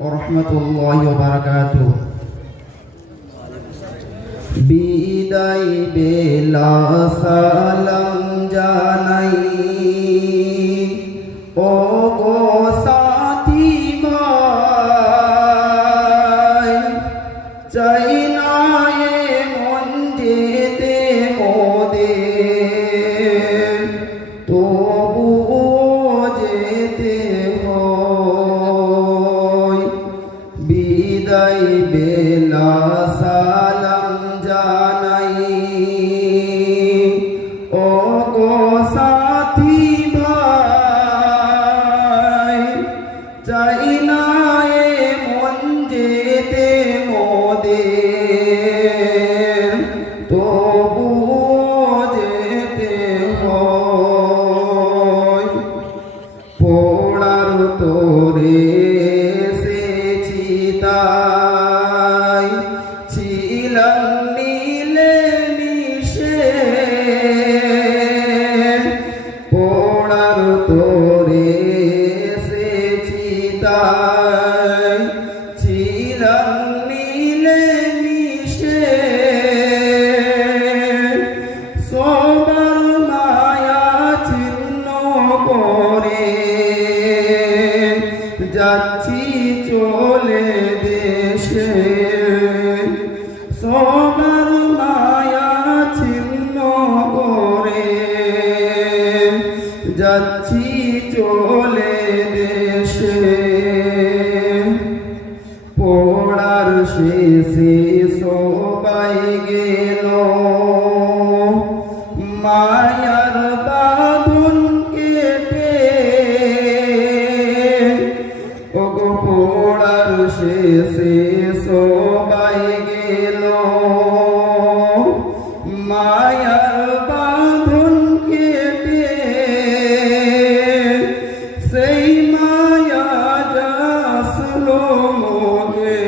ওয়া রাহমাতুল্লাহি ওয়া বারাকাতুহু। বিদায় বেলা সালাম জানাই ও গো সাথী ভাই, চাই না মন যেতে মোদের, তবুও যেতে হয়। বিদায় বেলা সালাম জানাই ও গো সাথী ভাই, চাই না মন যেতে মোদের, তবুও যেতে হয়। পোড়ার তোরে এসেছি তাই, ছিলাম মিলে মিশে, পোড়ার তোরে এসেছি তাই, ছিলাম মিলে মিশে, সবার মায়া ছিন্ন করে যাচ্ছি চলে দেশে, সবার মায়া ছিন্ন করে যাচ্ছি চলে দেশে। পোড়ার শেষে সবাই গেল, মায়ার বাঁধন কেটে, ওগো পোড়ার শেষে সবাই গেল, মায়ার বাঁধন কেটে, সেই মায়া যাসলো মোদের,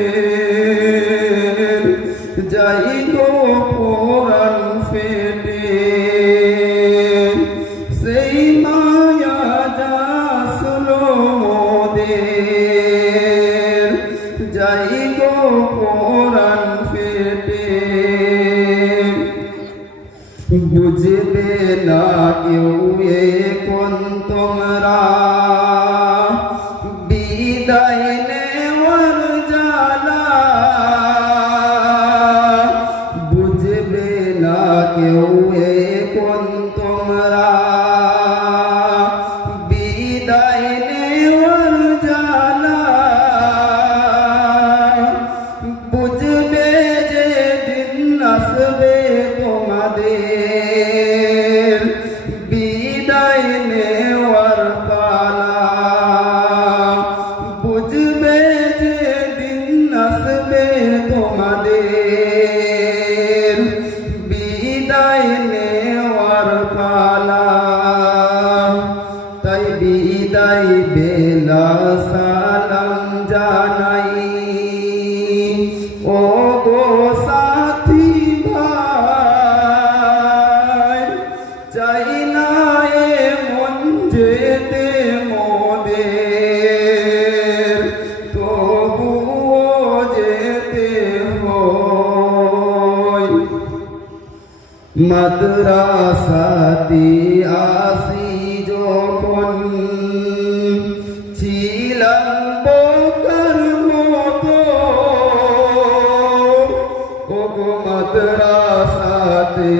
যাই গো পোড়ান ফেটে, সেই মায়া যাসলো মোদের, যাই গো পোড়ান ফেটে। বুঝবে না কেউ এখন তোমরা বিদায় নেওয়ার জ্বালা, বুঝবে না কেউ এখন তোমরা বিদায় নেওয়ার জ্বালা, বুঝবে যে দিন আসবে তোমাদের বিদায় নেওয়ার পালা, বুঝবে যে দিন আসবে তোমাদের বিদায় নেওয়ার পালা। তাই বিদায় বেলা সালাম জানাই ও গো সাথী ভাই, চাই না মন যেতে মোদের, তবুও যেতে হয়। মাদ্রাসাতে আসি যখন ছিলাম বোকার মতো, ওগো মাদ্রাসাতে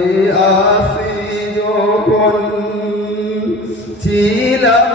আসি যখন ছিলাম